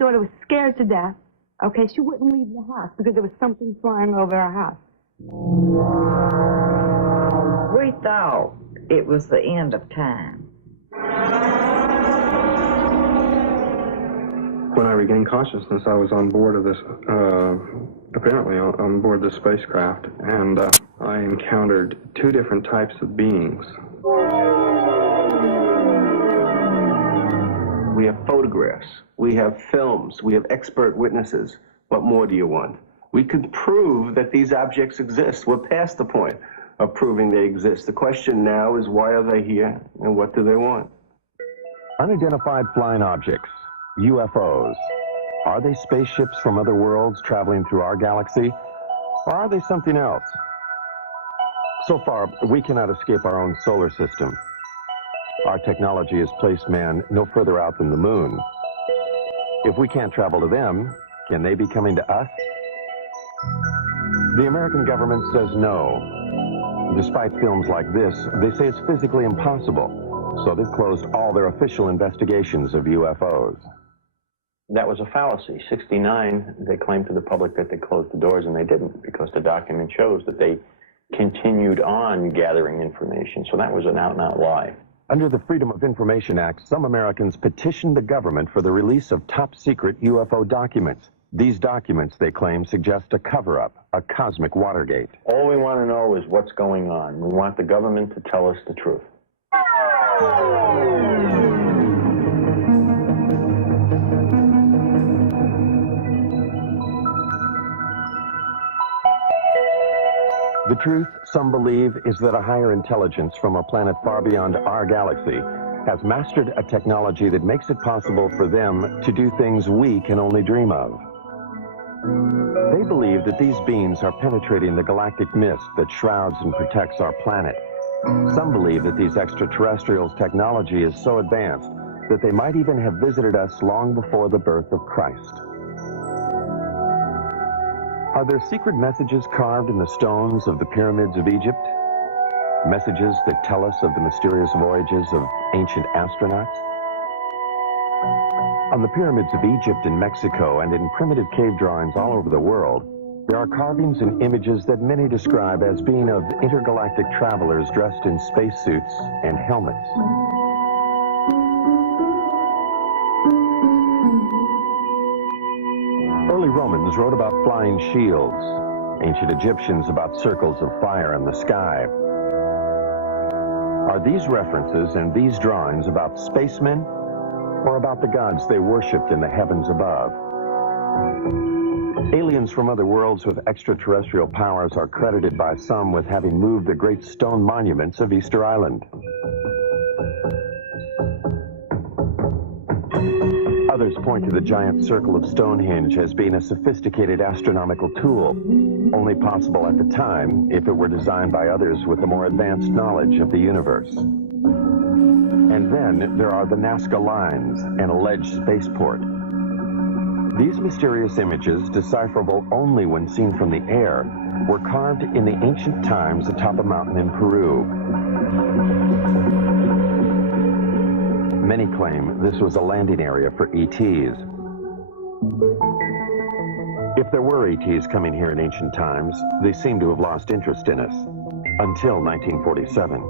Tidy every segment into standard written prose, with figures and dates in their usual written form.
daughter was scared to death. Okay, she wouldn't leave the house because there was something flying over our house. We thought it was the end of time. When I regained consciousness, I was on board of this, apparently on board the spacecraft, and I encountered two different types of beings. We have photographs, we have films, we have expert witnesses. What more do you want? We could prove that these objects exist. We're past the point of proving they exist. The question now is, why are they here, and what do they want? Unidentified flying objects, UFOs. Are they spaceships from other worlds traveling through our galaxy, or are they something else? So far, we cannot escape our own solar system. Our technology has placed man no further out than the moon. If we can't travel to them, can they be coming to us? The American government says no. Despite films like this, they say it's physically impossible, so they've closed all their official investigations of UFOs. That was a fallacy. 69, they claimed to the public that they closed the doors, and they didn't, because the document shows that they continued on gathering information. So that was an out-and-out lie. Under the Freedom of Information Act, some Americans petitioned the government for the release of top-secret UFO documents. These documents, they claim, suggest a cover-up, a cosmic Watergate. All we want to know is what's going on. We want the government to tell us the truth. The truth, some believe, is that a higher intelligence from a planet far beyond our galaxy has mastered a technology that makes it possible for them to do things we can only dream of. They believe that these beings are penetrating the galactic mist that shrouds and protects our planet. Some believe that these extraterrestrials' technology is so advanced that they might even have visited us long before the birth of Christ. Are there secret messages carved in the stones of the pyramids of Egypt? Messages that tell us of the mysterious voyages of ancient astronauts? On the pyramids of Egypt and Mexico and in primitive cave drawings all over the world, there are carvings and images that many describe as being of intergalactic travelers dressed in spacesuits and helmets. Early Romans wrote about flying shields, ancient Egyptians about circles of fire in the sky. Are these references and these drawings about spacemen or about the gods they worshipped in the heavens above? Aliens from other worlds with extraterrestrial powers are credited by some with having moved the great stone monuments of Easter Island. Others point to the giant circle of Stonehenge as being a sophisticated astronomical tool, only possible at the time if it were designed by others with a more advanced knowledge of the universe. And then there are the Nazca Lines, an alleged spaceport. These mysterious images, decipherable only when seen from the air, were carved in the ancient times atop a mountain in Peru. Many claim this was a landing area for ETs. If there were ETs coming here in ancient times, they seem to have lost interest in us, until 1947.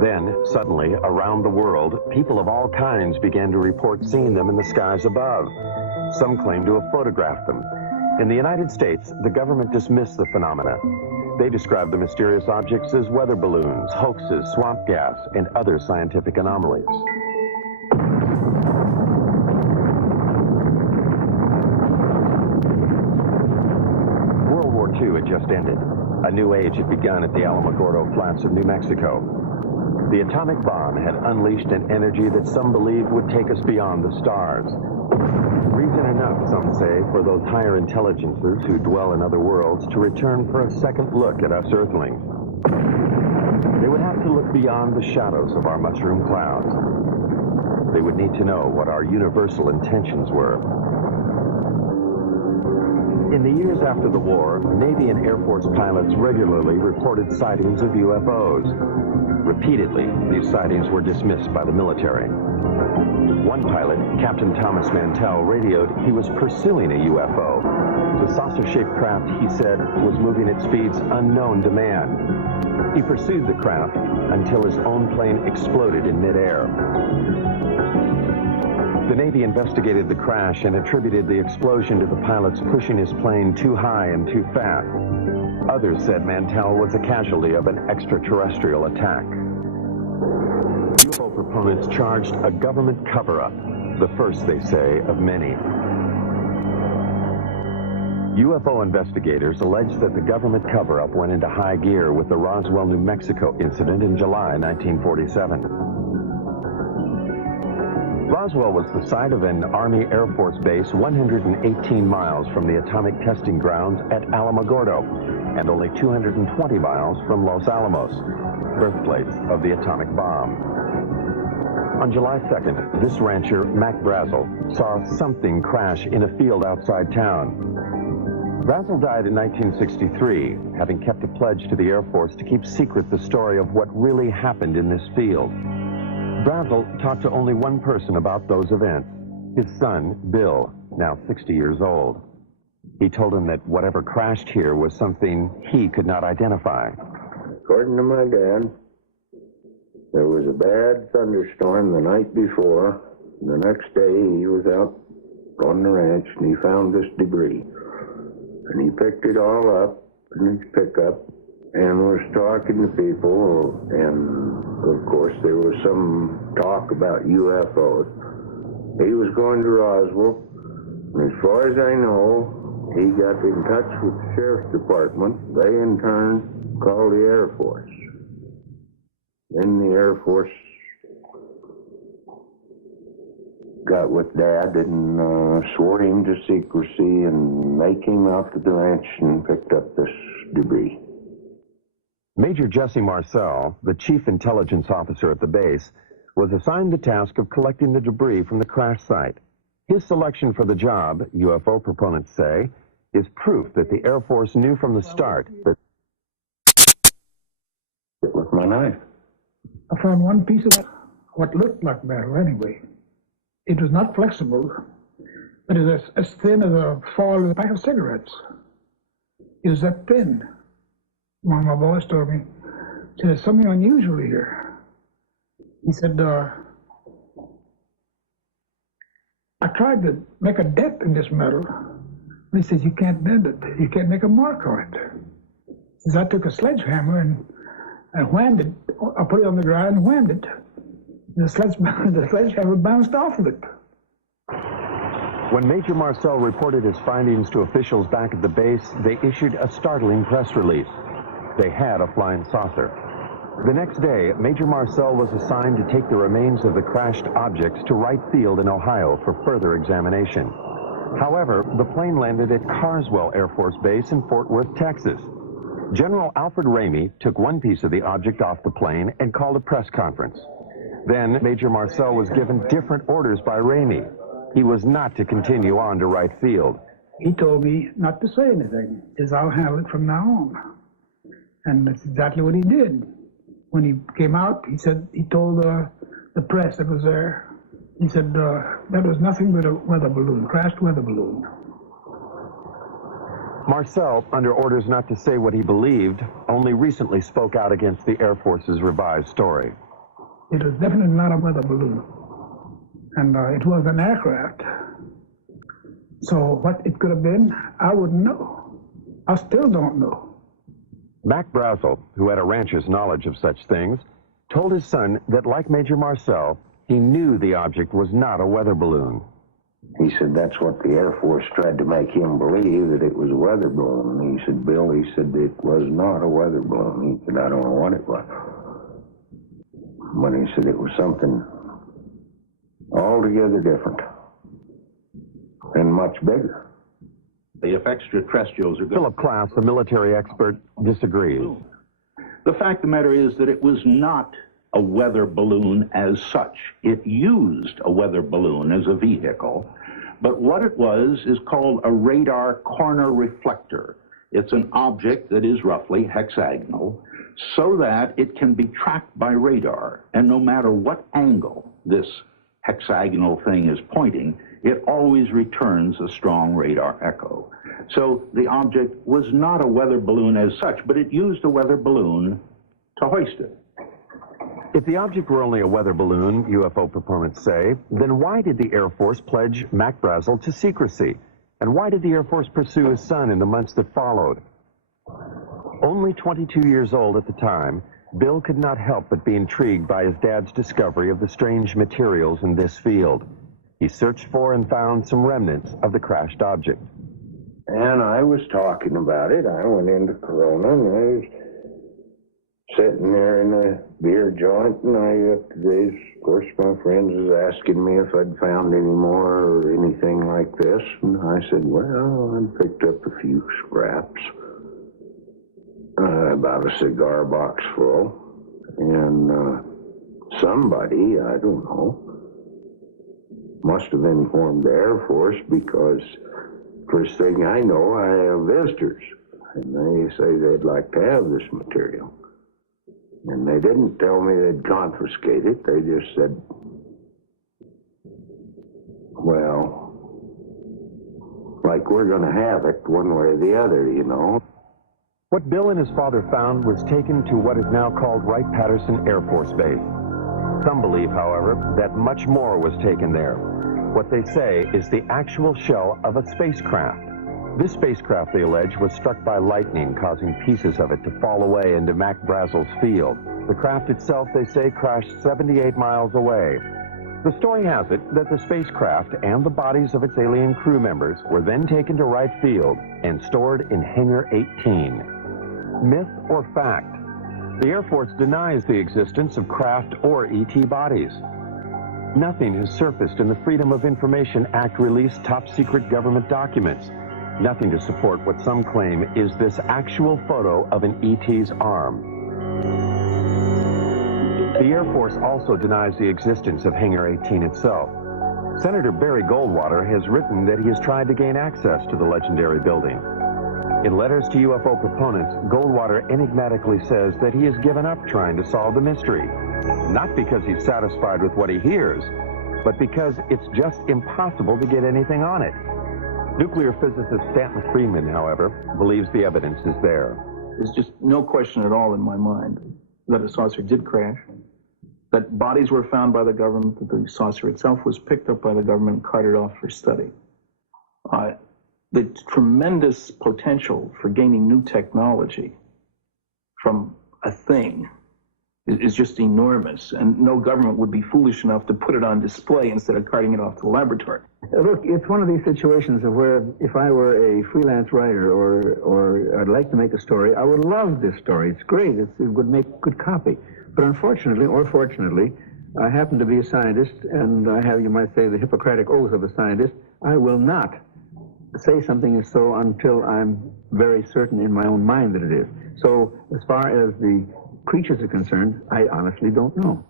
Then, suddenly, around the world, people of all kinds began to report seeing them in the skies above. Some claim to have photographed them. In the United States, the government dismissed the phenomena. They described the mysterious objects as weather balloons, hoaxes, swamp gas, and other scientific anomalies. World War II had just ended. A new age had begun at the Alamogordo Flats of New Mexico. The atomic bomb had unleashed an energy that some believed would take us beyond the stars. Reason enough, some say, for those higher intelligences who dwell in other worlds to return for a second look at us Earthlings. They would have to look beyond the shadows of our mushroom clouds. They would need to know what our universal intentions were. In the years after the war, Navy and Air Force pilots regularly reported sightings of UFOs. Repeatedly, these sightings were dismissed by the military. One pilot, Captain Thomas Mantell, radioed he was pursuing a UFO. The saucer-shaped craft, he said, was moving at speeds unknown to man. He pursued the craft until his own plane exploded in midair. The Navy investigated the crash and attributed the explosion to the pilots pushing his plane too high and too fast. Others said Mantell was a casualty of an extraterrestrial attack. UFO proponents charged a government cover-up, the first, they say, of many. UFO investigators allege that the government cover-up went into high gear with the Roswell, New Mexico incident in July 1947. Roswell was the site of an Army Air Force base 118 miles from the atomic testing grounds at Alamogordo and only 220 miles from Los Alamos, birthplace of the atomic bomb. On July 2nd, this rancher, Mac Brazel, saw something crash in a field outside town. Brazel died in 1963, having kept a pledge to the Air Force to keep secret the story of what really happened in this field. Brazel talked to only one person about those events, his son, Bill, now 60 years old. He told him that whatever crashed here was something he could not identify. According to my dad, there was a bad thunderstorm the night before. The next day he was out on the ranch and he found this debris. And he picked it all up in his pickup and was talking to people, and of course there was some talk about UFOs. He was going to Roswell, and as far as I know, he got in touch with the Sheriff's Department. They in turn called the Air Force. Then the Air Force got with Dad and swore him to secrecy, and they came out to the ranch and picked up this debris. Major Jesse Marcel, the chief intelligence officer at the base, was assigned the task of collecting the debris from the crash site. His selection for the job, UFO proponents say, is proof that the Air Force knew from the start that... With my knife. I found one piece of what looked like metal anyway. It was not flexible, but it was as thin as a foil of a pack of cigarettes. It was that thin. One of my boys told me, there's something unusual here. He said, I tried to make a dent in this metal. He says, you can't bend it. You can't make a mark on it. He says, I took a sledgehammer and whammed it. I put it on the ground and whammed it. The sledgehammer bounced off of it. When Major Marcel reported his findings to officials back at the base, they issued a startling press release. They had a flying saucer. The next day, Major Marcel was assigned to take the remains of the crashed objects to Wright Field in Ohio for further examination. However, the plane landed at Carswell Air Force Base in Fort Worth, Texas. General Alfred Ramey took one piece of the object off the plane and called a press conference. Then, Major Marcel was given different orders by Ramey. He was not to continue on to Wright Field. He told me not to say anything. He says, I'll handle it from now on. And that's exactly what he did. When he came out, he said, he told the press that was there, he said, that was nothing but a weather balloon, crashed weather balloon. Marcel, under orders not to say what he believed, only recently spoke out against the Air Force's revised story. It was definitely not a weather balloon. And it was an aircraft. So what it could have been, I wouldn't know. I still don't know. Mac Brazel, who had a rancher's knowledge of such things, told his son that, like Major Marcel, he knew the object was not a weather balloon. He said that's what the Air Force tried to make him believe, that it was a weather balloon. And he said, Bill, he said it was not a weather balloon. He said, I don't know what it was. But he said it was something altogether different and much bigger. If extraterrestrials are good. Philip Klass, a military expert, disagrees. The fact of the matter is that it was not a weather balloon as such. It used a weather balloon as a vehicle, But what it was is called a radar corner reflector. It's an object that is roughly hexagonal so that it can be tracked by radar. And no matter what angle this hexagonal thing is pointing, it always returns a strong radar echo. So the object was not a weather balloon as such, but it used a weather balloon to hoist it. If the object were only a weather balloon, UFO proponents say, then why did the Air Force pledge Mac Brazel to secrecy? And why did the Air Force pursue his son in the months that followed? Only 22 years old at the time, Bill could not help but be intrigued by his dad's discovery of the strange materials in this field. He searched for and found some remnants of the crashed object. And I was talking about it. I went into Corona, and I was sitting there in a beer joint, and of course, my friends was asking me if I'd found any more or anything like this, and I said, well, I picked up a few scraps, about a cigar box full, and somebody, I don't know, must have informed the Air Force, because first thing I know, I have visitors, and they say they'd like to have this material. And they didn't tell me they'd confiscate it. They just said, well, like we're going to have it one way or the other, you know. What Bill and his father found was taken to what is now called Wright-Patterson Air Force Base. Some believe, however, that much more was taken there. What they say is the actual shell of a spacecraft. This spacecraft, they allege, was struck by lightning, causing pieces of it to fall away into Mac Brazel's field. The craft itself, they say, crashed 78 miles away. The story has it that the spacecraft and the bodies of its alien crew members were then taken to Wright Field and stored in Hangar 18. Myth or fact? The Air Force denies the existence of craft or ET bodies. Nothing has surfaced in the Freedom of Information Act released top-secret government documents. Nothing to support what some claim is this actual photo of an ET's arm. The Air Force also denies the existence of Hangar 18 itself. Senator Barry Goldwater has written that he has tried to gain access to the legendary building. In letters to UFO proponents, Goldwater enigmatically says that he has given up trying to solve the mystery. Not because he's satisfied with what he hears, but because it's just impossible to get anything on it. Nuclear physicist Stanton Friedman, however, believes the evidence is there. There's just no question at all in my mind that a saucer did crash, that bodies were found by the government, that the saucer itself was picked up by the government and carted off for study. The tremendous potential for gaining new technology from a thing is just enormous, and no government would be foolish enough to put it on display instead of carting it off to the laboratory. Look, it's one of these situations of where if I were a freelance writer or I'd like to make a story, I would love this story. It's great. It would make good copy. But unfortunately, or fortunately, I happen to be a scientist, and I have, you might say, the Hippocratic oath of a scientist. I will not say something is so until I'm very certain in my own mind that it is. So as far as the creatures are concerned, I honestly don't know.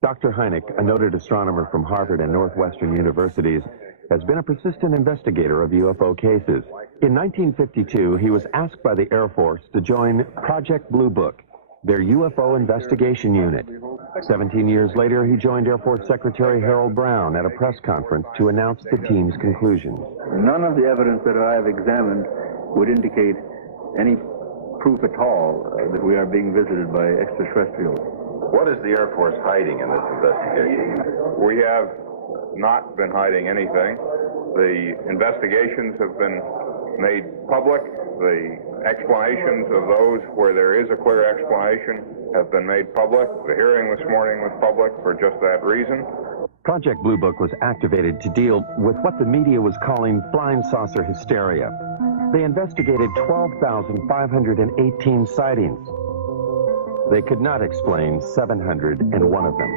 Dr. Hynek, a noted astronomer from Harvard and Northwestern universities, has been a persistent investigator of UFO cases. In 1952, he was asked by the Air Force to join Project Blue Book, their UFO investigation unit. 17 years later, he joined Air Force Secretary Harold Brown at a press conference to announce the team's conclusions. None of the evidence that I have examined would indicate any proof at all that we are being visited by extraterrestrials. What is the Air Force hiding in this investigation? We have not been hiding anything. The investigations have been made public. The explanations of those where there is a clear explanation have been made public. The hearing this morning was public for just that reason. Project Blue Book was activated to deal with what the media was calling flying saucer hysteria. They investigated 12,518 sightings. They could not explain 701 of them.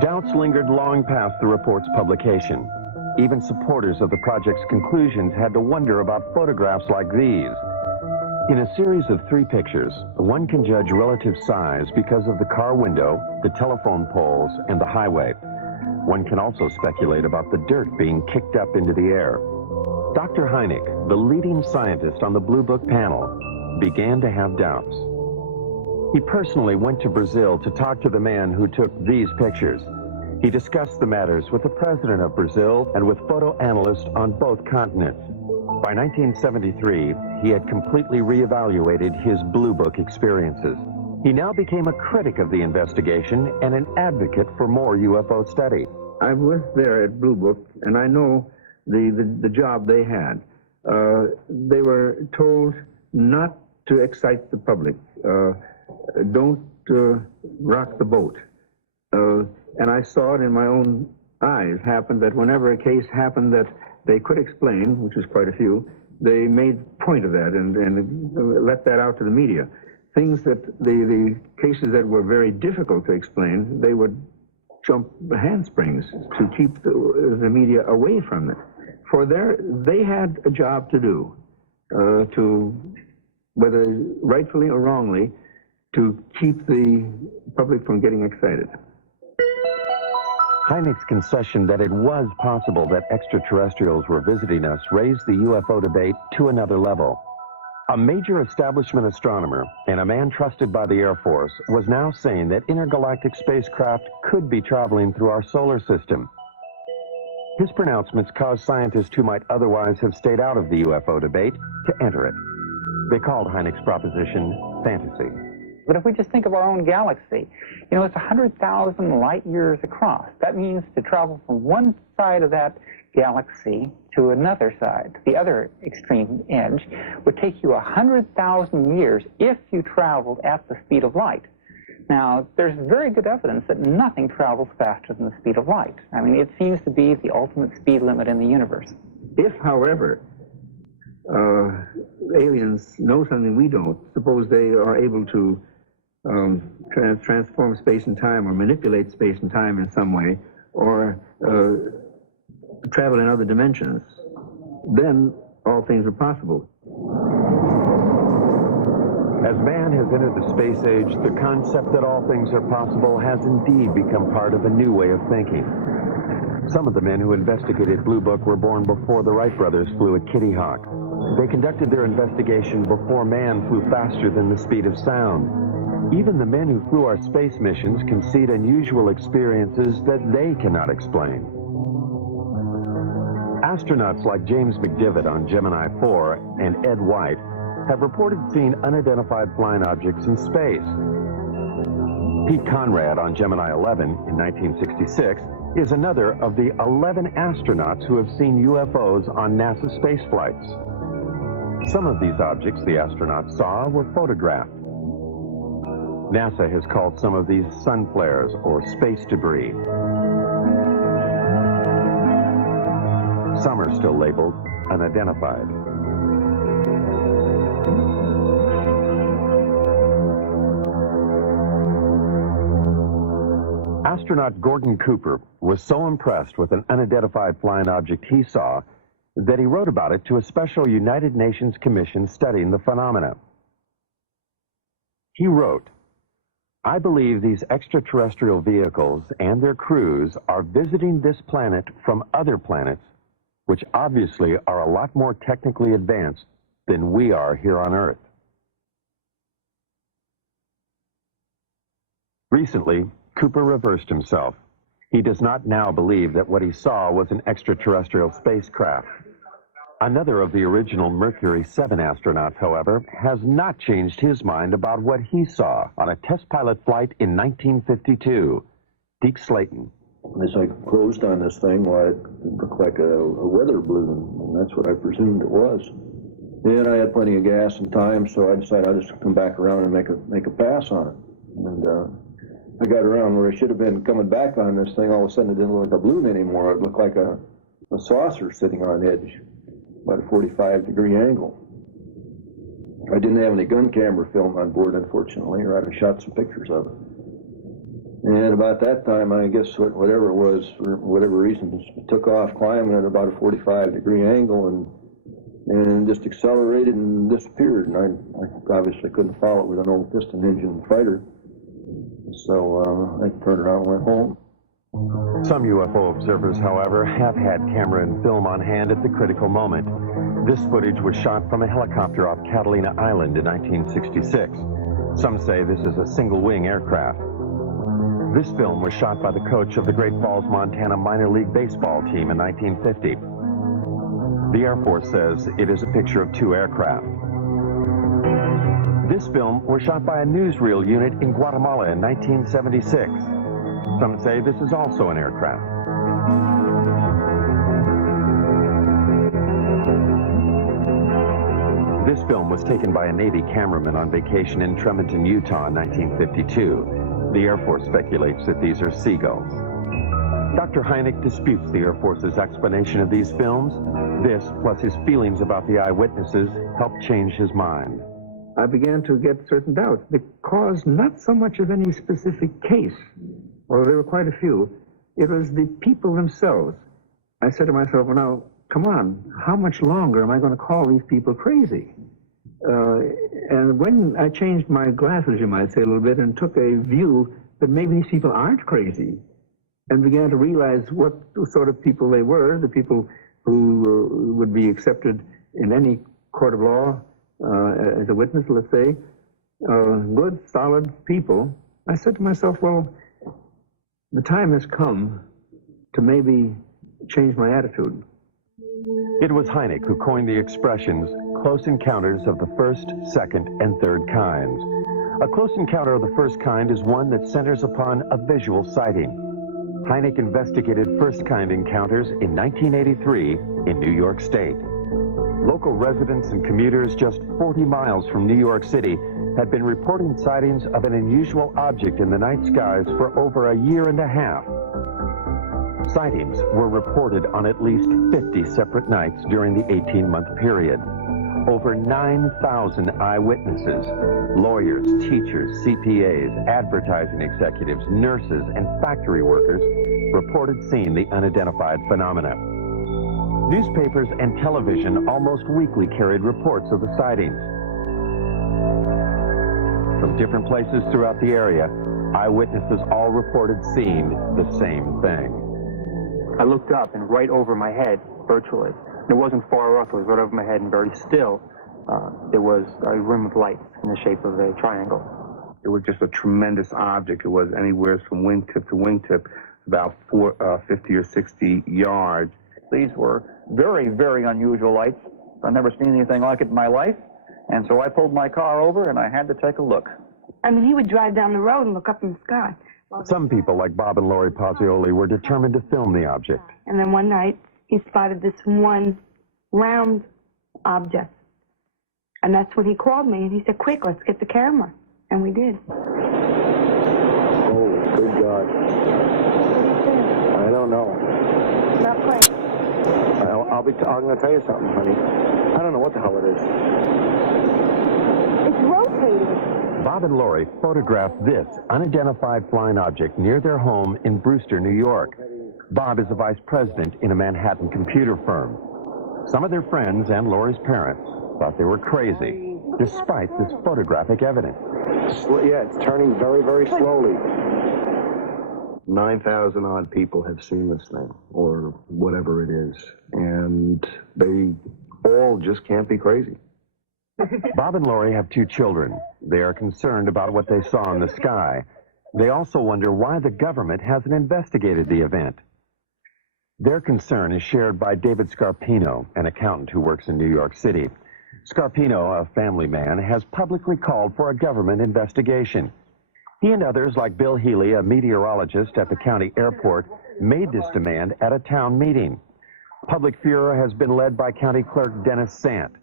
Doubts lingered long past the report's publication. Even supporters of the project's conclusions had to wonder about photographs like these. In a series of 3 pictures, one can judge relative size because of the car window, the telephone poles, and the highway. One can also speculate about the dirt being kicked up into the air. Dr. Hynek, the leading scientist on the Blue Book panel, began to have doubts. He personally went to Brazil to talk to the man who took these pictures. He discussed the matters with the president of Brazil and with photo analysts on both continents. By 1973, he had completely reevaluated his Blue Book experiences. He now became a critic of the investigation and an advocate for more UFO study. I was there at Blue Book, and I know the job they had. They were told not to excite the public. Don't rock the boat. And I saw it in my own eyes happen that whenever a case happened that they could explain, which was quite a few, they made point of that and let that out to the media. Things that the cases that were very difficult to explain, they would jump handsprings to keep the media away from it. For they had a job to do, to, whether rightfully or wrongly, to keep the public from getting excited. Hynek's concession that it was possible that extraterrestrials were visiting us raised the UFO debate to another level. A major establishment astronomer and a man trusted by the Air Force was now saying that intergalactic spacecraft could be traveling through our solar system. His pronouncements caused scientists who might otherwise have stayed out of the UFO debate to enter it. They called Hynek's proposition fantasy. But if we just think of our own galaxy, you know, it's 100,000 light years across. That means to travel from one side of that galaxy to another side, the other extreme edge, would take you 100,000 years if you traveled at the speed of light. Now, there's very good evidence that nothing travels faster than the speed of light. I mean, it seems to be the ultimate speed limit in the universe. If, however, aliens know something we don't, suppose they are able to transform space and time or manipulate space and time in some way, or travel in other dimensions, then all things are possible. As man has entered the space age, the concept that all things are possible has indeed become part of a new way of thinking. Some of the men who investigated Blue Book were born before the Wright brothers flew a Kitty Hawk. They conducted their investigation before man flew faster than the speed of sound. Even the men who flew our space missions concede unusual experiences that they cannot explain. Astronauts like James McDivitt on Gemini 4 and Ed White have reported seeing unidentified flying objects in space. Pete Conrad on Gemini 11 in 1966 is another of the 11 astronauts who have seen UFOs on NASA space flights. Some of these objects the astronauts saw were photographed. NASA has called some of these sun flares or space debris. Some are still labeled unidentified. Astronaut Gordon Cooper was so impressed with an unidentified flying object he saw that he wrote about it to a special United Nations commission studying the phenomena. He wrote, "I believe these extraterrestrial vehicles and their crews are visiting this planet from other planets, which obviously are a lot more technically advanced than we are here on Earth." Recently, Cooper reversed himself. He does not now believe that what he saw was an extraterrestrial spacecraft. Another of the original Mercury 7 astronauts, however, has not changed his mind about what he saw on a test pilot flight in 1952. Deke Slayton. As I closed on this thing, well, it looked like a weather balloon, and that's what I presumed it was. And I had plenty of gas and time, so I decided I'd just come back around and make a pass on it. And I got around where I should have been coming back on this thing. All of a sudden, it didn't look like a balloon anymore. It looked like a saucer sitting on edge, about a 45-degree angle. I didn't have any gun camera film on board, unfortunately, or I'd have shot some pictures of it. And about that time, I guess whatever it was, for whatever reason, it took off climbing at about a 45-degree angle and just accelerated and disappeared. And I obviously couldn't follow it with an old piston engine fighter. So I turned around and went home. Some UFO observers, however, have had camera and film on hand at the critical moment. This footage was shot from a helicopter off Catalina Island in 1966. Some say this is a single-wing aircraft. This film was shot by the coach of the Great Falls, Montana minor league baseball team in 1950. The Air Force says it is a picture of two aircraft. This film was shot by a newsreel unit in Guatemala in 1976. Some say this is also an aircraft. This film was taken by a Navy cameraman on vacation in Tremonton, Utah in 1952. The Air Force speculates that these are seagulls. Dr. Hynek disputes the Air Force's explanation of these films. This, plus his feelings about the eyewitnesses, helped change his mind. I began to get certain doubts because not so much of any specific case, although there were quite a few, it was the people themselves. I said to myself, well, now, come on, how much longer am I going to call these people crazy? And when I changed my glasses, you might say, a little bit, and took a view that maybe these people aren't crazy, and began to realize what sort of people they were, the people who would be accepted in any court of law as a witness, let's say, good, solid people, I said to myself, well, the time has come to maybe change my attitude. It was Hynek who coined the expressions close encounters of the first, second, and third kinds. A close encounter of the first kind is one that centers upon a visual sighting. Hynek investigated first-kind encounters in 1983 in New York State. Local residents and commuters just 40 miles from New York City had been reporting sightings of an unusual object in the night skies for over a year and a half. Sightings were reported on at least 50 separate nights during the 18-month period. Over 9,000 eyewitnesses, lawyers, teachers, CPAs, advertising executives, nurses, and factory workers reported seeing the unidentified phenomena. Newspapers and television almost weekly carried reports of the sightings. From different places throughout the area, eyewitnesses all reported seeing the same thing. I looked up, and right over my head, virtually, and it wasn't far off, it was right over my head and very still, there was a rim of light in the shape of a triangle. It was just a tremendous object. It was anywhere from wingtip to wingtip, about 50 or 60 yards. These were very, very unusual lights. I've never seen anything like it in my life, and so I pulled my car over and I had to take a look. I mean, he would drive down the road and look up in the sky. Some people, like Bob and Lori Pozzioli, were determined to film the object. And then one night, he spotted this one round object. And that's when he called me, and he said, quick, let's get the camera. And we did. Oh, good God. I don't know. Not quite. I'm going to tell you something, honey. I don't know what the hell it is. It's rotating. Bob and Lori photographed this unidentified flying object near their home in Brewster, New York. Bob is a vice president in a Manhattan computer firm. Some of their friends and Lori's parents thought they were crazy, despite this photographic evidence. Yeah, it's turning very, very slowly. 9,000 odd people have seen this thing, or whatever it is, and they all just can't be crazy. Bob and Lori have two children. They are concerned about what they saw in the sky. They also wonder why the government hasn't investigated the event. Their concern is shared by David Scarpino, an accountant who works in New York City. Scarpino, a family man, has publicly called for a government investigation. He and others, like Bill Healy, a meteorologist at the county airport, made this demand at a town meeting. Public furor has been led by County Clerk Dennis Sant.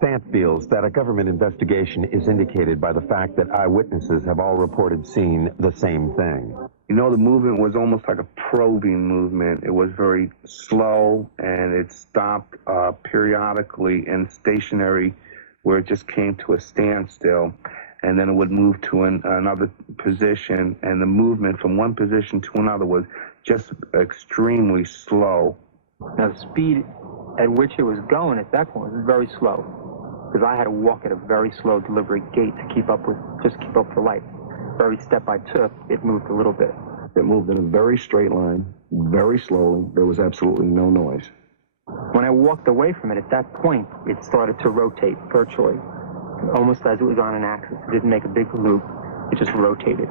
Sant feels that a government investigation is indicated by the fact that eyewitnesses have all reported seeing the same thing. You know, the movement was almost like a probing movement. It was very slow, and it stopped periodically and stationary, where it just came to a standstill, and then it would move to another position, and the movement from one position to another was just extremely slow. Now, the speed at which it was going at that point was very slow, because I had to walk at a very slow, deliberate gait to keep up with the light. Every step I took, it moved a little bit. It moved in a very straight line, very slowly. There was absolutely no noise. When I walked away from it, at that point, it started to rotate virtually, almost as it was on an axis. It didn't make a big loop. It just rotated.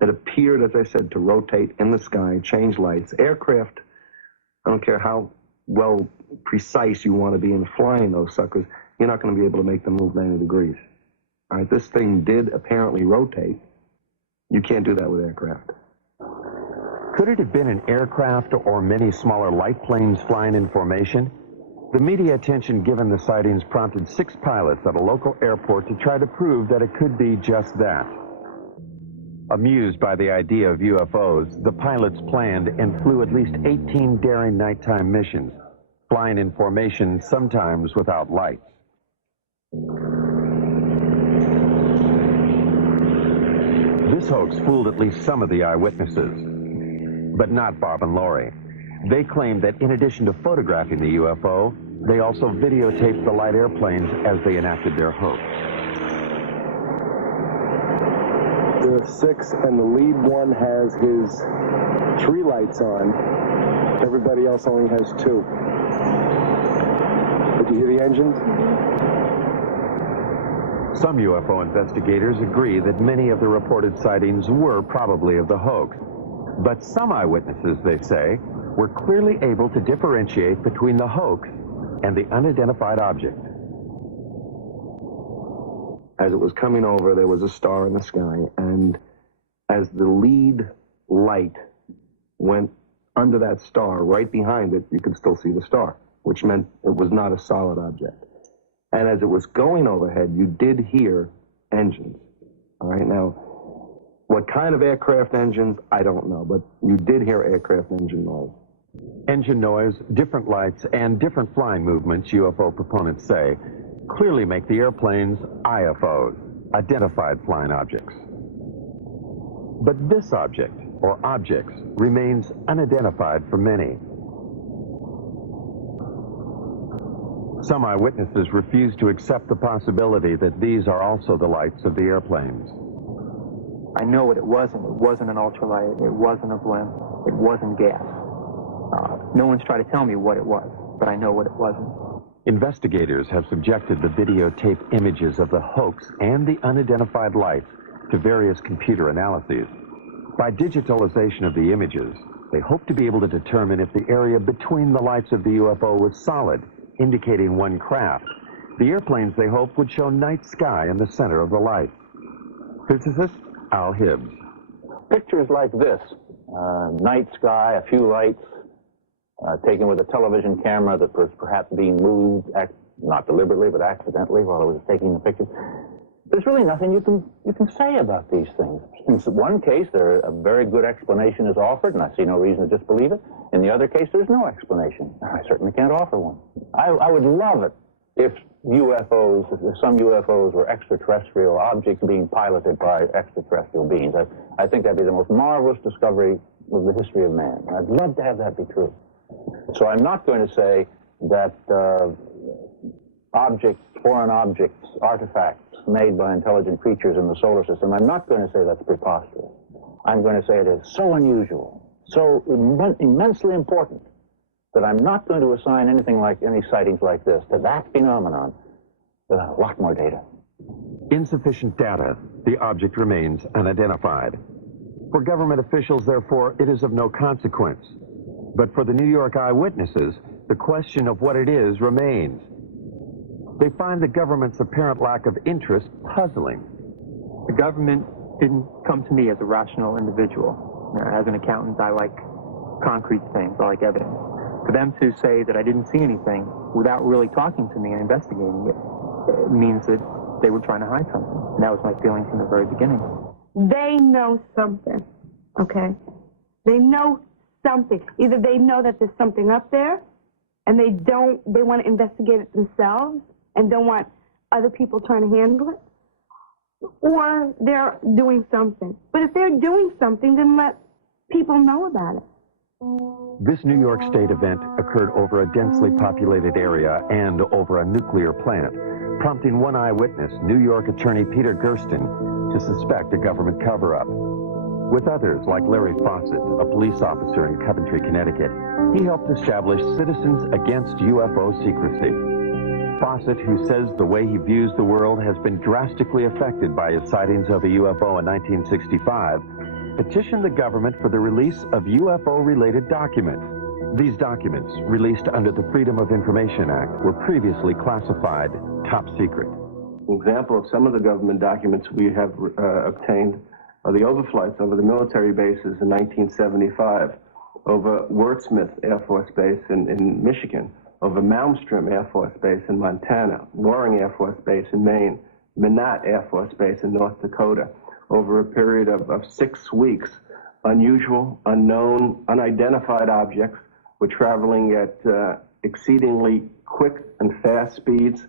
It appeared, as I said, to rotate in the sky, change lights. Aircraft, I don't care how well precise you want to be in flying those suckers, you're not going to be able to make them move 90 degrees. All right, this thing did apparently rotate. You can't do that with aircraft. Could it have been an aircraft or many smaller light planes flying in formation? The media attention given the sightings prompted 6 pilots at a local airport to try to prove that it could be just that. Amused by the idea of UFOs, the pilots planned and flew at least 18 daring nighttime missions, flying in formation, sometimes without lights. This hoax fooled at least some of the eyewitnesses, but not Bob and Lori. They claimed that in addition to photographing the UFO, they also videotaped the light airplanes as they enacted their hoax. There are 6, and the lead one has his 3 lights on. Everybody else only has 2. Did you hear the engines? Some UFO investigators agree that many of the reported sightings were probably of the hoax. But some eyewitnesses, they say, were clearly able to differentiate between the hoax and the unidentified object. As it was coming over, there was a star in the sky, and as the lead light went under that star, right behind it, you could still see the star, which meant it was not a solid object. And as it was going overhead, you did hear engines. All right, now, what kind of aircraft engines, I don't know, but you did hear aircraft engine noise. Engine noise, different lights, and different flying movements, UFO proponents say, clearly make the airplanes IFOs, identified flying objects. But this object, or objects, remains unidentified for many. Some eyewitnesses refuse to accept the possibility that these are also the lights of the airplanes. I know what it wasn't. It wasn't an ultralight. It wasn't a blimp. It wasn't gas. No one's tried to tell me what it was, but I know what it wasn't. Investigators have subjected the videotape images of the hoax and the unidentified lights to various computer analyses. By digitalization of the images, they hope to be able to determine if the area between the lights of the UFO was solid, indicating one craft. The airplanes, they hope, would show night sky in the center of the light. Physicist Al Hibbs. Pictures like this, night sky, a few lights, taken with a television camera that was perhaps being moved, not deliberately, but accidentally while it was taking the pictures. There's really nothing you can say about these things. In one case, a very good explanation is offered, and I see no reason to disbelieve it. In the other case, there's no explanation. I certainly can't offer one. I would love it if some UFOs were extraterrestrial objects being piloted by extraterrestrial beings. I think that'd be the most marvelous discovery of the history of man. I'd love to have that be true. So I'm not going to say that foreign objects, artifacts made by intelligent creatures in the solar system, I'm not going to say that's preposterous. I'm going to say it is so unusual, so immensely important, that I'm not going to assign any sightings like this to that phenomenon with a lot more data. Insufficient data, the object remains unidentified. For government officials, therefore, it is of no consequence. But for the New York eyewitnesses, the question of what it is remains. They find the government's apparent lack of interest puzzling. The government didn't come to me as a rational individual. As an accountant, I like concrete things. I like evidence. For them to say that I didn't see anything without really talking to me and investigating it means that they were trying to hide something. And that was my feeling from the very beginning. They know something, okay? They know something. Either they know that there's something up there, and they want to investigate it themselves and don't want other people trying to handle it, or they're doing something. But if they're doing something, then let people know about it. This New York State event occurred over a densely populated area and over a nuclear plant, prompting one eyewitness, New York attorney Peter Gersten, to suspect a government cover-up. With others like Larry Fawcett, a police officer in Coventry, Connecticut, he helped establish Citizens Against UFO Secrecy. Fawcett, who says the way he views the world has been drastically affected by his sightings of a UFO in 1965, petitioned the government for the release of UFO-related documents. These documents, released under the Freedom of Information Act, were previously classified top secret. An example of some of the government documents we have obtained are the overflights over the military bases in 1975, over Wurtsmith Air Force Base in Michigan, over Malmstrom Air Force Base in Montana, Loring Air Force Base in Maine, Minot Air Force Base in North Dakota. Over a period of 6 weeks, unusual, unknown, unidentified objects were traveling at exceedingly quick and fast speeds.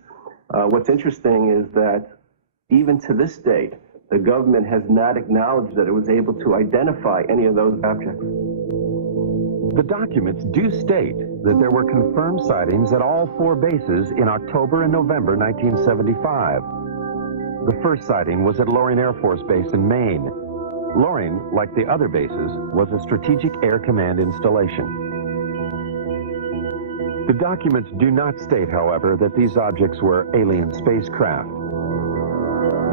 What's interesting is that even to this date, the government has not acknowledged that it was able to identify any of those objects. The documents do state that there were confirmed sightings at all 4 bases in October and November 1975. The first sighting was at Loring Air Force Base in Maine. Loring, like the other bases, was a Strategic Air Command installation. The documents do not state, however, that these objects were alien spacecraft.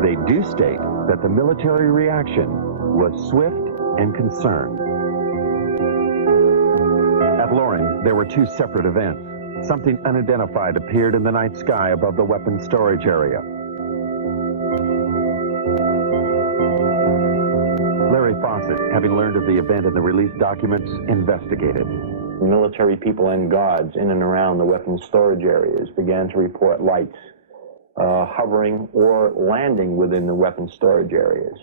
They do state that the military reaction was swift and concerned. At Loring, there were 2 separate events. Something unidentified appeared in the night sky above the weapons storage area. Larry Fawcett, having learned of the event in the released documents, investigated. Military people and guards in and around the weapons storage areas began to report lights hovering or landing within the weapons storage areas.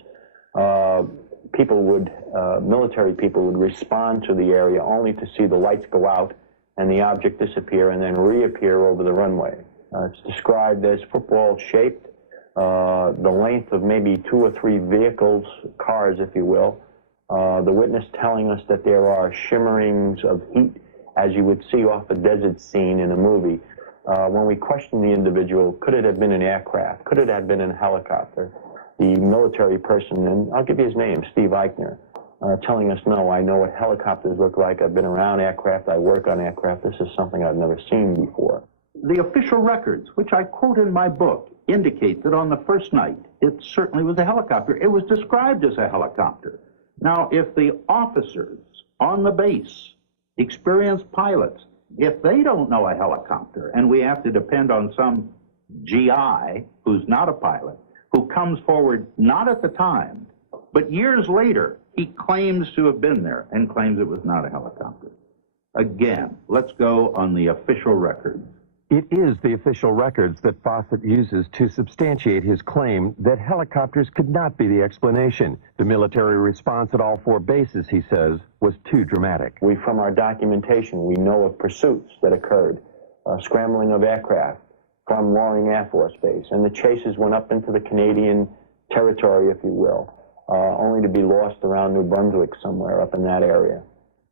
Military people would respond to the area only to see the lights go out and the object disappear and then reappear over the runway. It's described as football-shaped, the length of maybe 2 or 3 vehicles, cars, if you will. The witness telling us that there are shimmerings of heat, as you would see off a desert scene in a movie. When we questioned the individual, could it have been an aircraft? Could it have been a helicopter? The military person, and I'll give you his name, Steve Eichner, telling us, no, I know what helicopters look like. I've been around aircraft. I work on aircraft. This is something I've never seen before. The official records, which I quote in my book, indicate that on the first night, it certainly was a helicopter. It was described as a helicopter. Now, if the officers on the base, experienced pilots, if they don't know a helicopter, and we have to depend on some GI who's not a pilot, who comes forward not at the time, but years later, he claims to have been there and claims it was not a helicopter. Again, let's go on the official records. It is the official records that Fawcett uses to substantiate his claim that helicopters could not be the explanation. The military response at all 4 bases, he says, was too dramatic. From our documentation, we know of pursuits that occurred, scrambling of aircraft from Loring Air Force Base, and the chases went up into the Canadian territory, if you will, only to be lost around New Brunswick somewhere up in that area.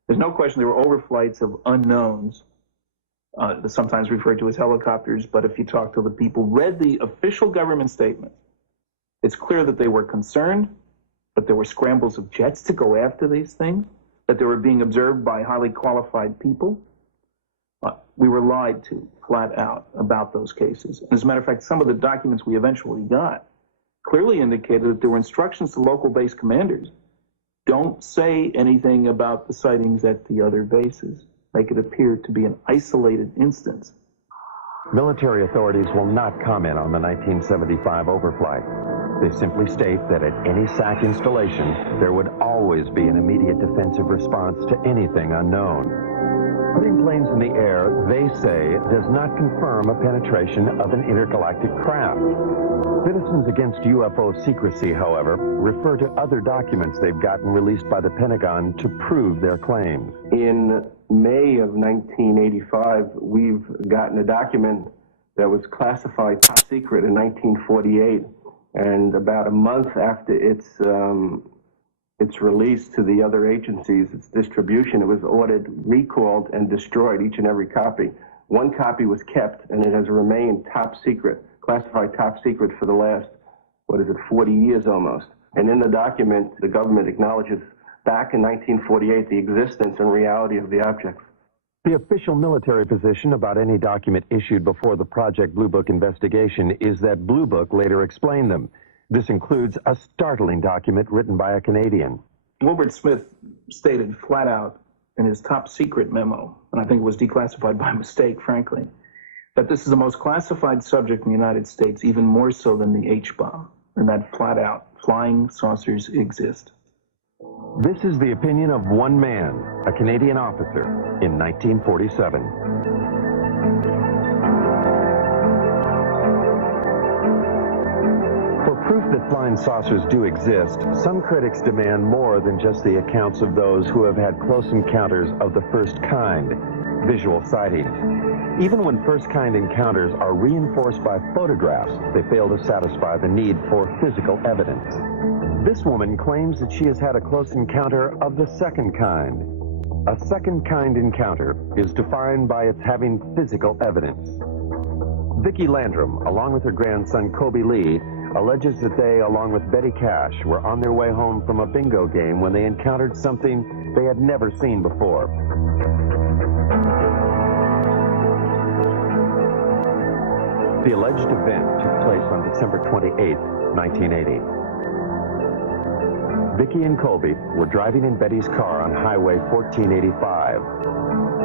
There's no question there were overflights of unknowns, sometimes referred to as helicopters, but if you talk to the people, read the official government statements, it's clear that they were concerned, that there were scrambles of jets to go after these things, that they were being observed by highly qualified people. We were lied to, flat out, about those cases. As a matter of fact, some of the documents we eventually got clearly indicated that there were instructions to local base commanders. Don't say anything about the sightings at the other bases. Make it appear to be an isolated instance. Military authorities will not comment on the 1975 overflight. They simply state that at any SAC installation, there would always be an immediate defensive response to anything unknown. Putting planes in the air, they say, does not confirm a penetration of an intergalactic craft. Citizens Against UFO Secrecy, however, refer to other documents they've gotten released by the Pentagon to prove their claims. In May of 1985, we've gotten a document that was classified top secret in 1948, and about a month after its release to the other agencies, its distribution, it was ordered, recalled, and destroyed, each and every copy. One copy was kept, and it has remained top secret, classified top secret for the last, 40 years almost. And in the document, the government acknowledges back in 1948 the existence and reality of the objects. The official military position about any document issued before the Project Blue Book investigation is that Blue Book later explained them. This includes a startling document written by a Canadian. Wilbert Smith stated flat out in his top secret memo, and I think it was declassified by mistake, frankly, that this is the most classified subject in the United States, even more so than the H-bomb, and that flat out, flying saucers exist. This is the opinion of one man, a Canadian officer, in 1947. For proof that flying saucers do exist, some critics demand more than just the accounts of those who have had close encounters of the first kind, visual sightings. Even when first-kind encounters are reinforced by photographs, they fail to satisfy the need for physical evidence. This woman claims that she has had a close encounter of the second kind. A second-kind encounter is defined by its having physical evidence. Vicki Landrum, along with her grandson Kobe Lee, alleges that they, along with Betty Cash, were on their way home from a bingo game when they encountered something they had never seen before. The alleged event took place on December 28, 1980. Vicki and Colby were driving in Betty's car on Highway 1485,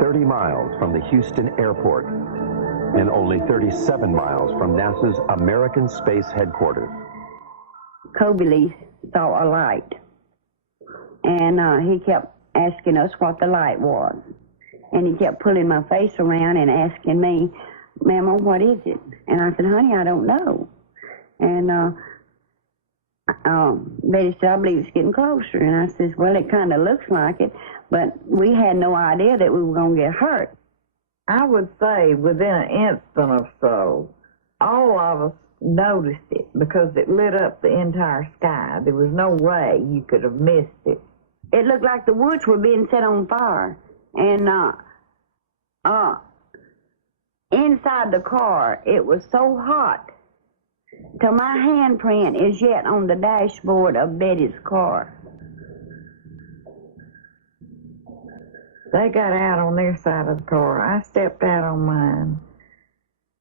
30 miles from the Houston airport and only 37 miles from NASA's American Space Headquarters. Kobe Lee saw a light, and he kept asking us what the light was. And he kept pulling my face around and asking me, "Mama, what is it?" And I said, "Honey, I don't know." And Betty said, "I believe it's getting closer." And I said, "Well, it kind of looks like it," but we had no idea that we were going to get hurt. I would say within an instant or so, all of us noticed it because it lit up the entire sky. There was no way you could have missed it. It looked like the woods were being set on fire. And inside the car, it was so hot till my handprint is yet on the dashboard of Betty's car. They got out on their side of the car. I stepped out on mine.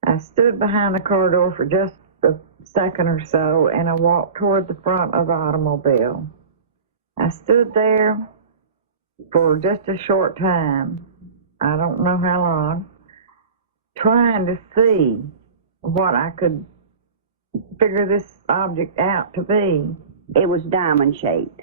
I stood behind the car door for just a second or so, and I walked toward the front of the automobile. I stood there for just a short time, I don't know how long, trying to see what I could figure this object out to be. It was diamond-shaped.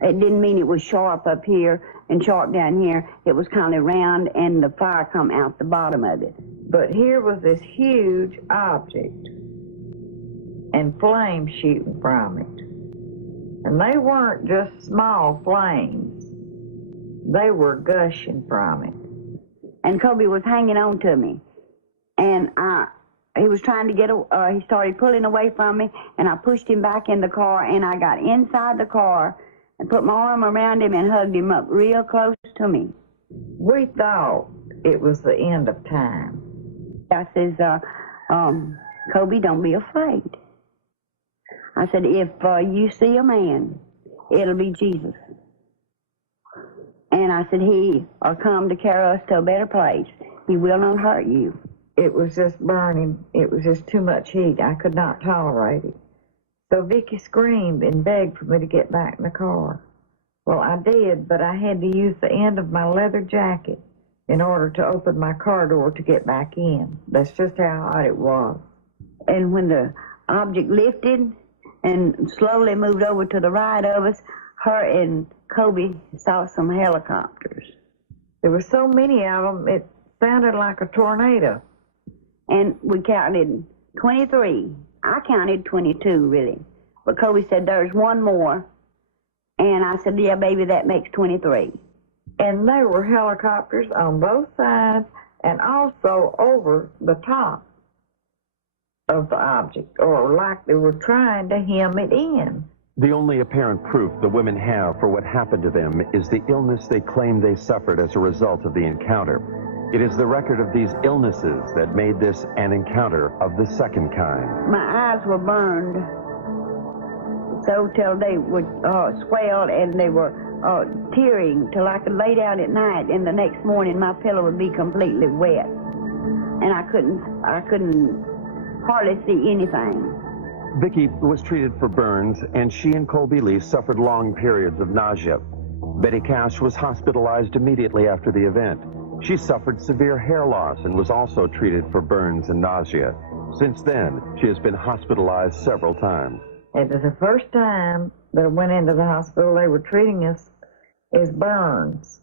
It didn't mean it was sharp up here and sharp down here. It was kind of round, and the fire come out the bottom of it. But here was this huge object and flames shooting from it. And they weren't just small flames. They were gushing from it. And Kobe was hanging on to me. And he was trying to get, he started pulling away from me, and I pushed him back in the car, and I got inside the car and put my arm around him and hugged him up real close to me. We thought it was the end of time. I says, Kobe, don't be afraid. I said, if you see a man, it'll be Jesus. And I said, he will come to carry us to a better place. He will not hurt you. It was just burning. It was just too much heat. I could not tolerate it. So Vicki screamed and begged for me to get back in the car. Well, I did, but I had to use the end of my leather jacket in order to open my car door to get back in. That's just how hot it was. And when the object lifted and slowly moved over to the right of us, her and Kobe saw some helicopters. There were so many of them, it sounded like a tornado. And we counted 23. I counted 22, really. But Kobe said, there's one more. And I said, yeah, baby, that makes 23. And there were helicopters on both sides and also over the top of the object, or like they were trying to hem it in. The only apparent proof the women have for what happened to them is the illness they claim they suffered as a result of the encounter. It is the record of these illnesses that made this an encounter of the second kind. My eyes were burned so till they would swell and they were tearing till I could lay down at night, and the next morning my pillow would be completely wet, and I couldn't hardly see anything. Vicki was treated for burns, and she and Colby Lee suffered long periods of nausea. Betty Cash was hospitalized immediately after the event. She suffered severe hair loss and was also treated for burns and nausea. Since then, she has been hospitalized several times. It was the first time that I went into the hospital, they were treating us as burns.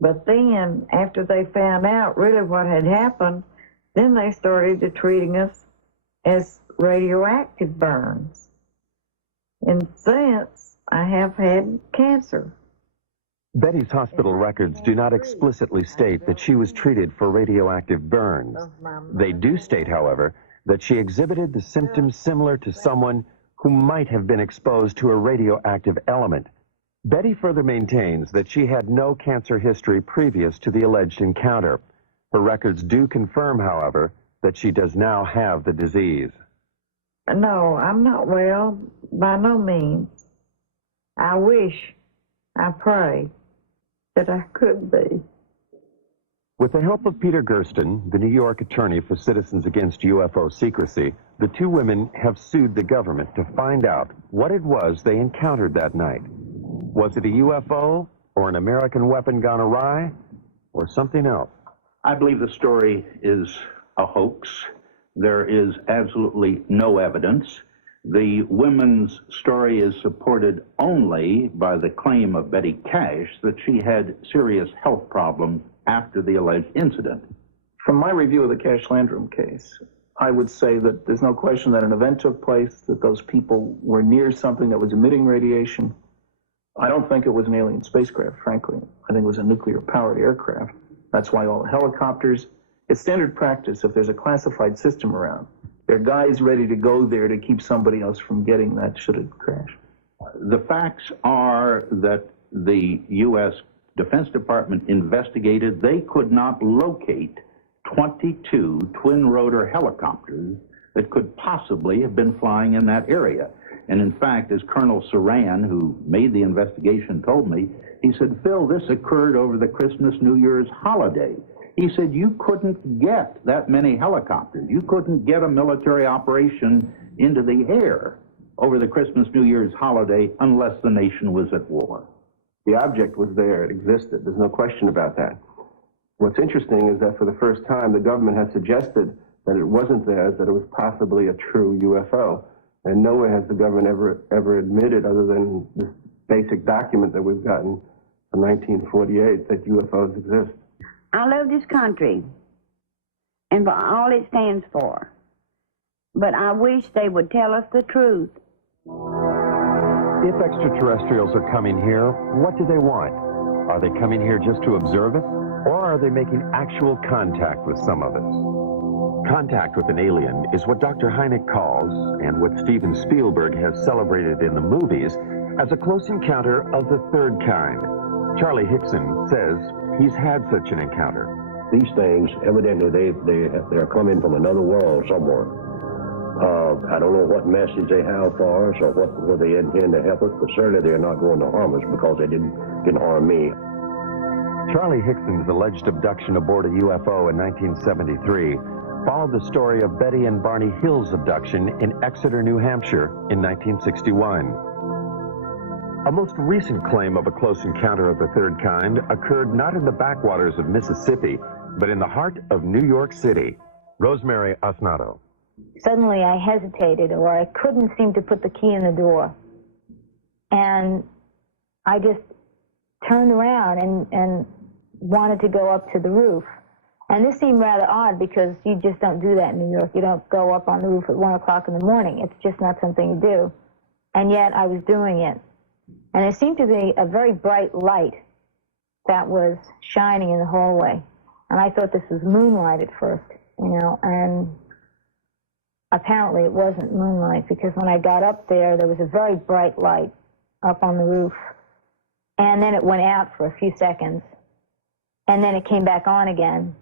But then, after they found out really what had happened, then they started to treating us as radioactive burns. And since, I have had cancer. Betty's hospital records do not explicitly state that she was treated for radioactive burns. They do state, however, that she exhibited the symptoms similar to someone who might have been exposed to a radioactive element. Betty further maintains that she had no cancer history previous to the alleged encounter. Her records do confirm, however, that she does now have the disease. No, I'm not well, by no means. I wish, I pray, that I could be. With the help of Peter Gersten, the New York attorney for Citizens Against UFO Secrecy, the two women have sued the government to find out what it was they encountered that night. Was it a UFO, or an American weapon gone awry, or something else? I believe the story is a hoax. There is absolutely no evidence. The women's story is supported only by the claim of Betty Cash that she had serious health problems after the alleged incident. From my review of the Cash Landrum case, I would say that there's no question that an event took place, that those people were near something that was emitting radiation. I don't think it was an alien spacecraft, frankly. I think it was a nuclear-powered aircraft. That's why all the helicopters, it's standard practice if there's a classified system around. There are guys ready to go there to keep somebody else from getting that should it crash. The facts are that the U.S. Defense Department investigated. They could not locate 22 twin-rotor helicopters that could possibly have been flying in that area. And in fact, as Colonel Saran, who made the investigation, told me, he said, Phil, this occurred over the Christmas, New Year's holiday. He said, you couldn't get that many helicopters. You couldn't get a military operation into the air over the Christmas, New Year's holiday unless the nation was at war. The object was there. It existed. There's no question about that. What's interesting is that for the first time, the government has suggested that it wasn't theirs, that it was possibly a true UFO. And nowhere has the government ever admitted, other than this basic document that we've gotten from 1948, that UFOs exist. I love this country and for all it stands for, but I wish they would tell us the truth. If extraterrestrials are coming here, what do they want? Are they coming here just to observe us, or are they making actual contact with some of us? Contact with an alien is what Dr. Hynek calls, and what Steven Spielberg has celebrated in the movies, as a close encounter of the third kind. Charlie Hickson says he's had such an encounter. These things, evidently, they're coming from another world somewhere. I don't know what message they have for us or what they intend to help us, but certainly they're not going to harm us because they didn't harm me. Charlie Hickson's alleged abduction aboard a UFO in 1973 followed the story of Betty and Barney Hill's abduction in Exeter, New Hampshire in 1961. A most recent claim of a close encounter of the third kind occurred not in the backwaters of Mississippi, but in the heart of New York City. Rosemary Osnato. Suddenly I hesitated, or I couldn't seem to put the key in the door. And I just turned around and wanted to go up to the roof. And this seemed rather odd because you just don't do that in New York. You don't go up on the roof at 1 o'clock in the morning. It's just not something you do. And yet I was doing it. And there seemed to be a very bright light that was shining in the hallway. And I thought this was moonlight at first, and apparently it wasn't moonlight, because when I got up there, there was a very bright light up on the roof. And then it went out for a few seconds. And then it came back on again.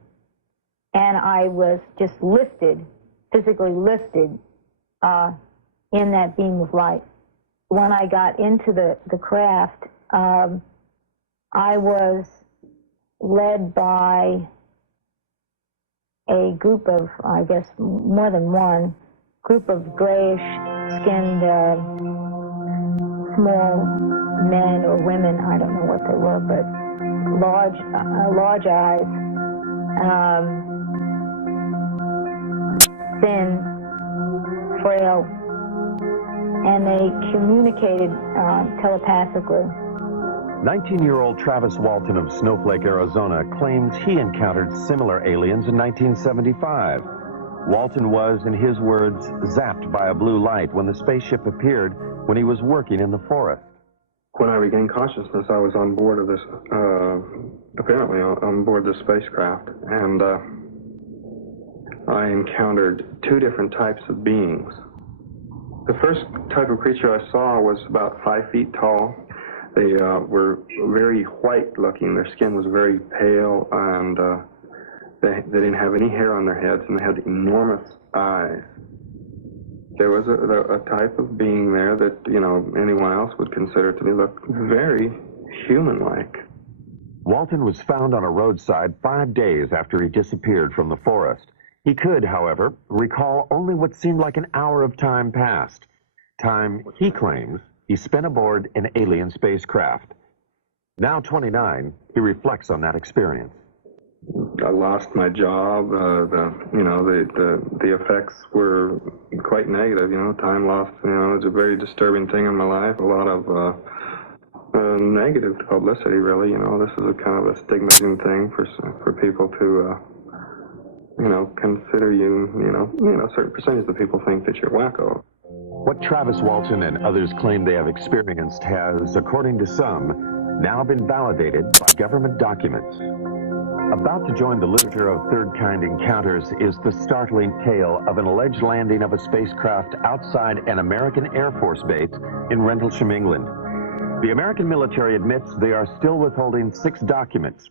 And I was just lifted, physically lifted, in that beam of light. when I got into the craft, I was led by a group of, I guess, more than one, group of grayish-skinned, small men or women, I don't know what they were, but large eyes, thin, frail, and they communicated telepathically. 19-year-old Travis Walton of Snowflake, Arizona, claims he encountered similar aliens in 1975. Walton was, in his words, zapped by a blue light when the spaceship appeared when he was working in the forest. When I regained consciousness, I was on board of this, apparently on board this spacecraft, and I encountered two different types of beings. The first type of creature I saw was about 5 feet tall. They were very white-looking. Their skin was very pale, and they didn't have any hair on their heads, and they had enormous eyes. There was a type of being there that, you know, anyone else would consider to be look very human-like. Walton was found on a roadside 5 days after he disappeared from the forest. He could, however, recall only what seemed like an hour of time passed. Time, he claims, he spent aboard an alien spacecraft. Now 29, he reflects on that experience. I lost my job. The effects were quite negative. You know, time lost. You know, it was a very disturbing thing in my life. A lot of negative publicity, really. You know, this is a kind of a stigmatizing thing for people to, consider you. A certain percentage of people think that you're wacko. What Travis Walton and others claim they have experienced has, according to some, now been validated by government documents. About to join the literature of third-kind encounters is the startling tale of an alleged landing of a spacecraft outside an American Air Force base in Rendlesham, England. The American military admits they are still withholding 6 documents.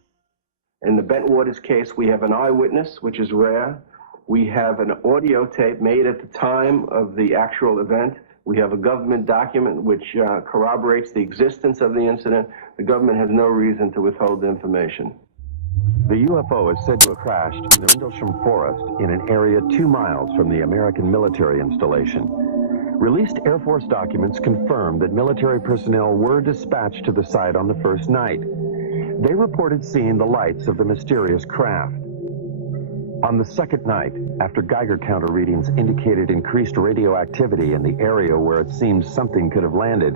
In the Bentwaters case, we have an eyewitness, which is rare. We have an audio tape made at the time of the actual event. We have a government document which corroborates the existence of the incident. The government has no reason to withhold the information. The UFO is said to have crashed in the Rendlesham Forest in an area 2 miles from the American military installation. Released Air Force documents confirm that military personnel were dispatched to the site on the first night. They reported seeing the lights of the mysterious craft. On the second night, after Geiger counter readings indicated increased radioactivity in the area where it seems something could have landed,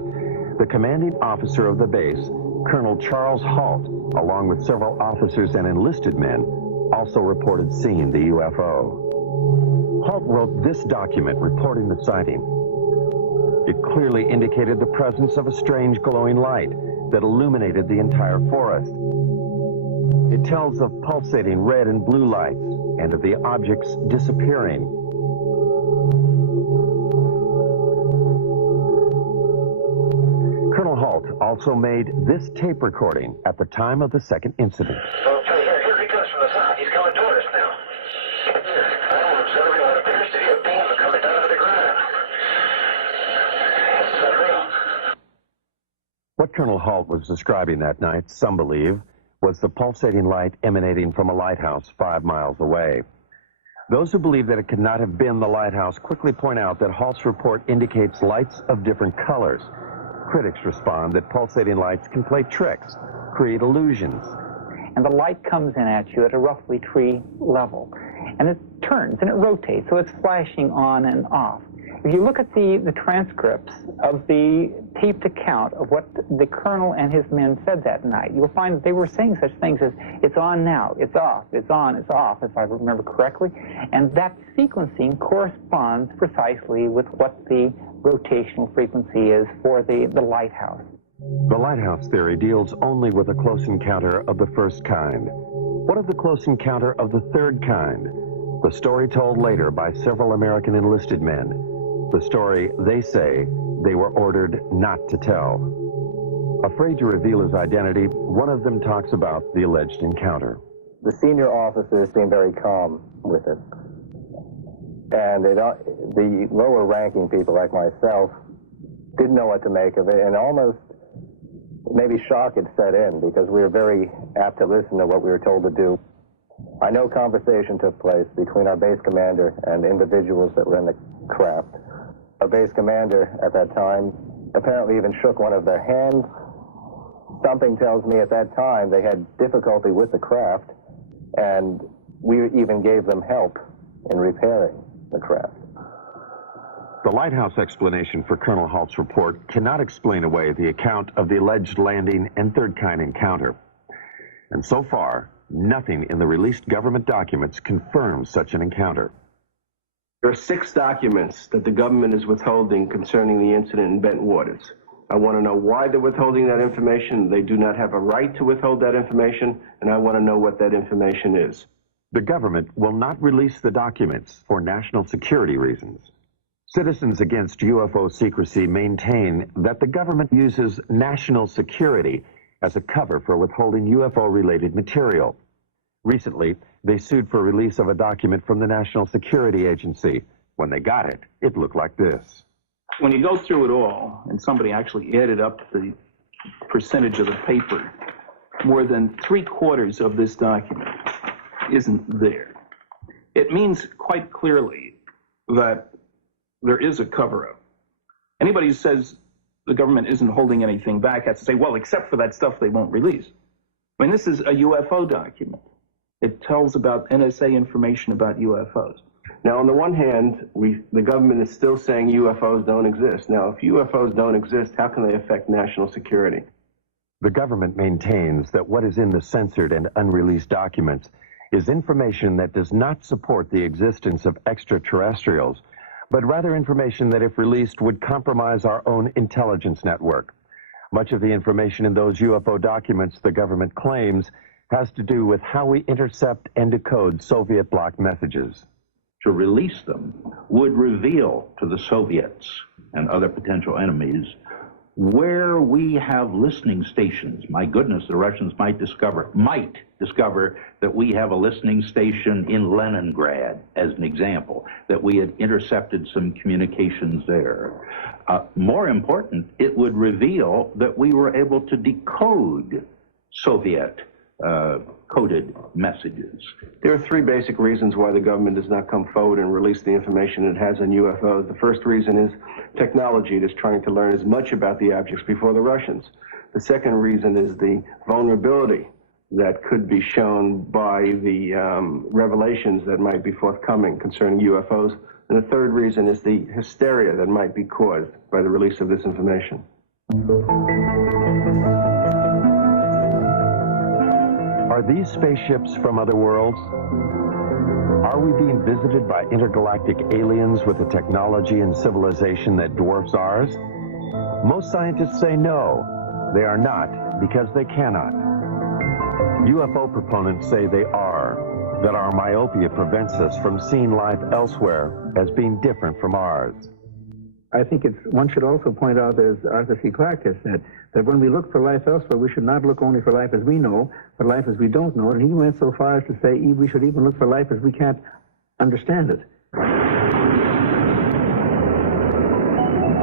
the commanding officer of the base, Colonel Charles Halt, along with several officers and enlisted men, also reported seeing the UFO. Halt wrote this document reporting the sighting. It clearly indicated the presence of a strange glowing light that illuminated the entire forest. It tells of pulsating red and blue lights and of the objects disappearing. Colonel Halt also made this tape recording at the time of the second incident. Okay, here he comes from the south. He's coming toward us now. I'm observing what appears to be a beam coming down to the ground. It's unreal. What Colonel Halt was describing that night, some believe, was the pulsating light emanating from a lighthouse 5 miles away. Those who believe that it could not have been the lighthouse quickly point out that Halt's report indicates lights of different colors. Critics respond that pulsating lights can play tricks, create illusions. And the light comes in at you at a roughly tree level. And it turns and it rotates, so it's flashing on and off. If you look at the transcripts of the taped account of what the colonel and his men said that night, you'll find that they were saying such things as, it's on now, it's off, it's on, it's off, if I remember correctly. And that sequencing corresponds precisely with what the rotational frequency is for the lighthouse. The lighthouse theory deals only with a close encounter of the first kind. What of the close encounter of the third kind? The story told later by several American enlisted men. The story they say they were ordered not to tell. Afraid to reveal his identity, one of them talks about the alleged encounter. The senior officers seem very calm with it. And the lower ranking people like myself didn't know what to make of it, and almost maybe shock had set in because we were very apt to listen to what we were told to do. I know conversation took place between our base commander and individuals that were in the craft. Our base commander at that time apparently even shook one of their hands. Something tells me at that time they had difficulty with the craft, and we even gave them help in repairing the craft. The lighthouse explanation for Colonel Halt's report cannot explain away the account of the alleged landing and third-kind encounter. And so far, nothing in the released government documents confirms such an encounter. There are 6 documents that the government is withholding concerning the incident in Bent Waters. I want to know why they're withholding that information. They do not have a right to withhold that information, and I want to know what that information is. The government will not release the documents for national security reasons. Citizens Against UFO Secrecy maintain that the government uses national security as a cover for withholding UFO-related material. Recently, they sued for release of a document from the National Security Agency. When they got it, it looked like this. When you go through it all, and somebody actually added up the percentage of the paper, more than 3/4 of this document isn't there. It means quite clearly that there is a cover-up. Anybody who says the government isn't holding anything back has to say, well, except for that stuff they won't release. I mean, this is a UFO document. It tells about NSA information about UFOs. Now, on the one hand, the government is still saying UFOs don't exist. Now, if UFOs don't exist, how can they affect national security? The government maintains that what is in the censored and unreleased documents is information that does not support the existence of extraterrestrials, but rather information that, if released, would compromise our own intelligence network. Much of the information in those UFO documents, the government claims, has to do with how we intercept and decode Soviet bloc messages. To release them would reveal to the Soviets and other potential enemies where we have listening stations. My goodness, the Russians might discover that we have a listening station in Leningrad, as an example, that we had intercepted some communications there. More important, it would reveal that we were able to decode Soviet coded messages. There are 3 basic reasons why the government does not come forward and release the information it has on UFOs. The first reason is technology. It is trying to learn as much about the objects before the Russians. The second reason is the vulnerability that could be shown by the revelations that might be forthcoming concerning UFOs. And the third reason is the hysteria that might be caused by the release of this information. Are these spaceships from other worlds? Are we being visited by intergalactic aliens with a technology and civilization that dwarfs ours? Most scientists say no, they are not, because they cannot. UFO proponents say they are, that our myopia prevents us from seeing life elsewhere as being different from ours. I think one should also point out, as Arthur C. Clarke has said, that when we look for life elsewhere, we should not look only for life as we know, but life as we don't know. And he went so far as to say we should even look for life as we can't understand it.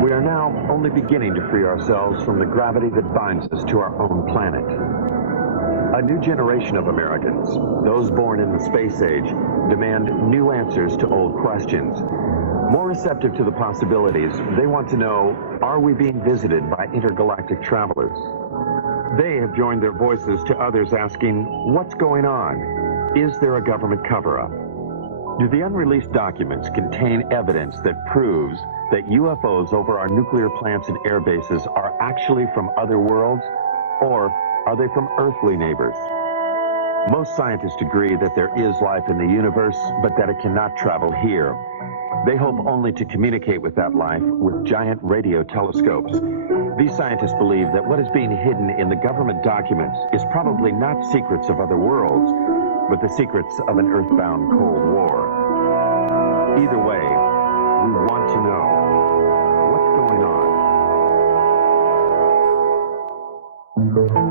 We are now only beginning to free ourselves from the gravity that binds us to our own planet. A new generation of Americans, those born in the space age, demand new answers to old questions. More receptive to the possibilities, they want to know, are we being visited by intergalactic travelers? They have joined their voices to others asking, what's going on? Is there a government cover-up? Do the unreleased documents contain evidence that proves that UFOs over our nuclear plants and air bases are actually from other worlds, or are they from earthly neighbors? Most scientists agree that there is life in the universe, but that it cannot travel here. They hope only to communicate with that life with giant radio telescopes. These scientists believe that what is being hidden in the government documents is probably not secrets of other worlds, but the secrets of an earthbound Cold War. Either way, we want to know what's going on.